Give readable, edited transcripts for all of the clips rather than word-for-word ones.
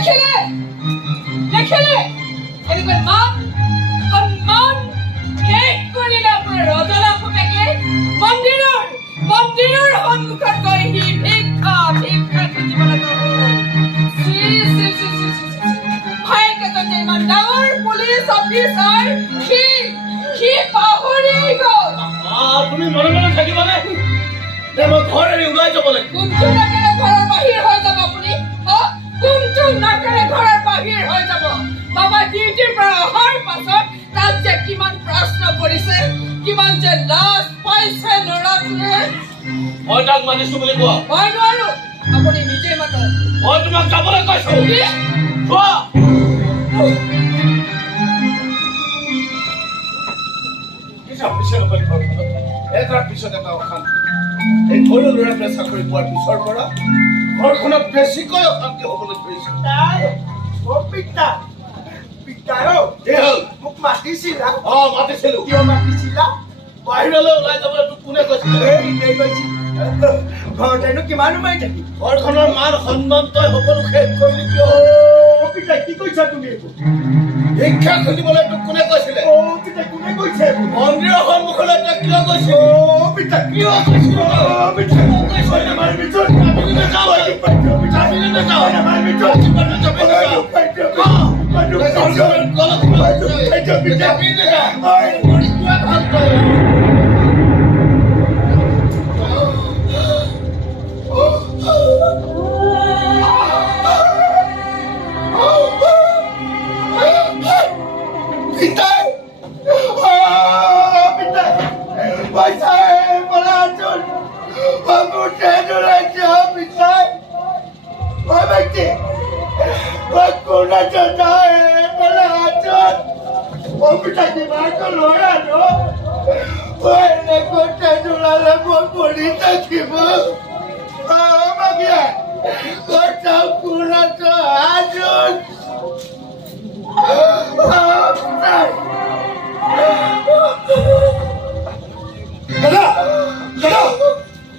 দেখিলে এনেকৈ মান সন্মান শেষ কৰিলে আপোনাৰ ৰজলা পুতেকে মন্দিৰৰ সন্মুখত গৈ সি ভিক্ষা খুজিব লগা ভায়েকে যদি ইমান ডাঙৰ পুলিচ অফিচাৰ সি পাহৰি গ'ল। আপুনি মনে মনে থাকিবনে? মই ঘৰ এৰি ওলাই যাব লাগিব। কোনটো নাকেৰে ঘৰৰ বাহিৰ হৈ যাব আপুনি? কোনটো নাকেৰে ঘৰৰ বাহিৰ হৈ যাব? বাবা ডিউটিৰ পৰা অহাৰ পাছত তাত যে কিমান প্ৰশ্ন কৰিছে, কিমান যে লাজ পাইছে ল'ৰাটোৱে। মই তাক মানিছো বুলি কোৱা। মই নোৱাৰো, আপুনি নিজে মাতক। মই তোমাক যাবলৈ কৈছো। চোৱা এটাৰ পিছত এটা অশান্তি। এই সৰু ল'ৰাটোৱে চাকৰি পোৱাৰ পিছৰ পৰা ঘৰখনত বেছিকৈ অশান্তি হ'বলৈ ধৰিছে। মোক মাতিছিলা? মাতিছিলো। কিয় মাতিছিলা? বাহিৰলৈ ওলাই যাবলৈ তোক কোনে কৈছিলে? ঘৰতেনো কিমান সোমাই থাকি? ঘৰখনৰ মান সন্মান তই সকলো শেষ কৰিলি কিয়? পিতাই কি কৈছা তুমি? শিক্ষা খুজিবলৈ তোক কোনে কৈছিলে? পিতাই কোনে কৈছে? মন্দিৰৰ সন্মুখলৈ তই কিয় কৈছিল? পিতাই কিয় কৈছিল?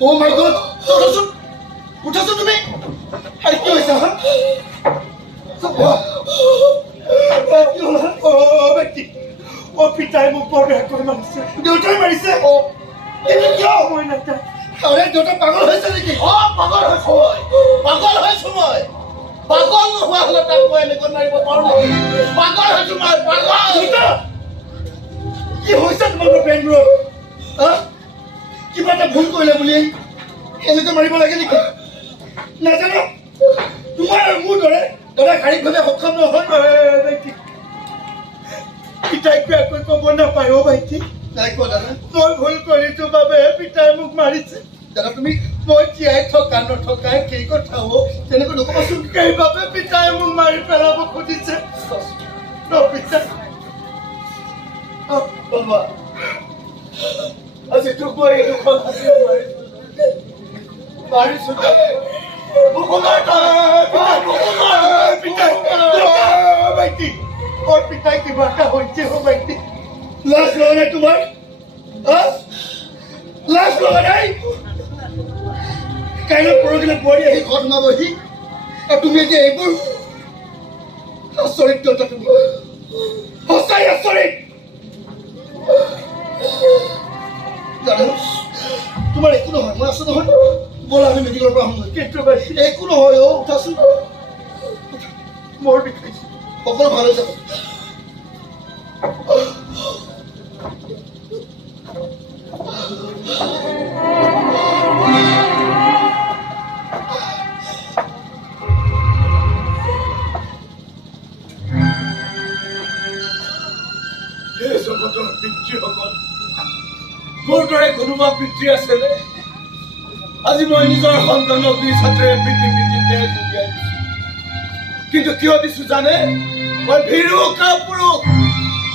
Oh my God! উঠাচোন তুমি! কি হৈছে? পিতাই মোক বৰ বেয়াকৈ মাৰিছে। দেউতাই মাৰিছে? কিয়? মই নাজানো। দেউতা পাগল হৈছে নেকি? পাগল হৈছো মই। পাগল নোহোৱা হলে তাক মই এনেকৈ মাৰিব পাৰো নেকি? পাগল হৈছো মই, পাগল। কি হৈছে তোমালোকৰ বেংগলোৰ? কিবা এটা ভুল কৰিলে বুলি এনেকৈ মাৰিব লাগে নেকি? নাজানো। তোমাৰ আৰু মোৰ দৰে দাদা শাৰীৰিকভাৱে সক্ষম নহয়। পিতাইক বেয়াকৈ ক'ব নাপায় ভাইটি। মই ভুল কৰিছো বাবে পিতাই মোক মাৰিছে। দাদা তুমি মই জীয়াই থকা নথকাই কি কথা তেনেকৈ নকবাচোন। সেইবাবে পিতাই মোক মাৰি পেলাব খুজিছে। পিতাই বাবা আজি তোক মই এই দুখন হাতি মাৰিছো। পিতাই কিবা এটা হৈছে ভাইটি। লাজ লগা নাই তোমাৰ? লাজ লগা নাই? কাইলৈ পৰহিলৈ বোৱাৰী আহি ঘৰত সোমাবহি আৰু তুমি এতিয়া এইবোৰ আচৰিত কথা। তুমি সঁচাই আচৰিত। তোমাৰ একো নহয়, মই আছো নহয়। ব'লা আমি মেডিকেলৰ পৰা আহোঁ। কিন্তু একো নহয়। উঠাচোন, মোৰ বিষাইছে। সকলো ভাল হৈ যাব। পিতৃসকল, মোৰ দৰে কোনোবা পিতৃ আছেনে? আজি মই নিজৰ সন্তানক নিজ হাতেৰে পৃথিৱীতে জুবিয়াই দিছো। কিন্তু কিয় দিছো জানে? মই ভীৰু কাপুৰুষ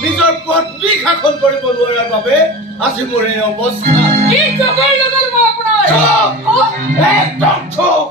নিজৰ পত্নীক শাসন কৰিব নোৱাৰাৰ বাবে আজি মোৰ এই অৱস্থা। কি জগৰ লগল মই আপোনাৰ? একদম চুপ।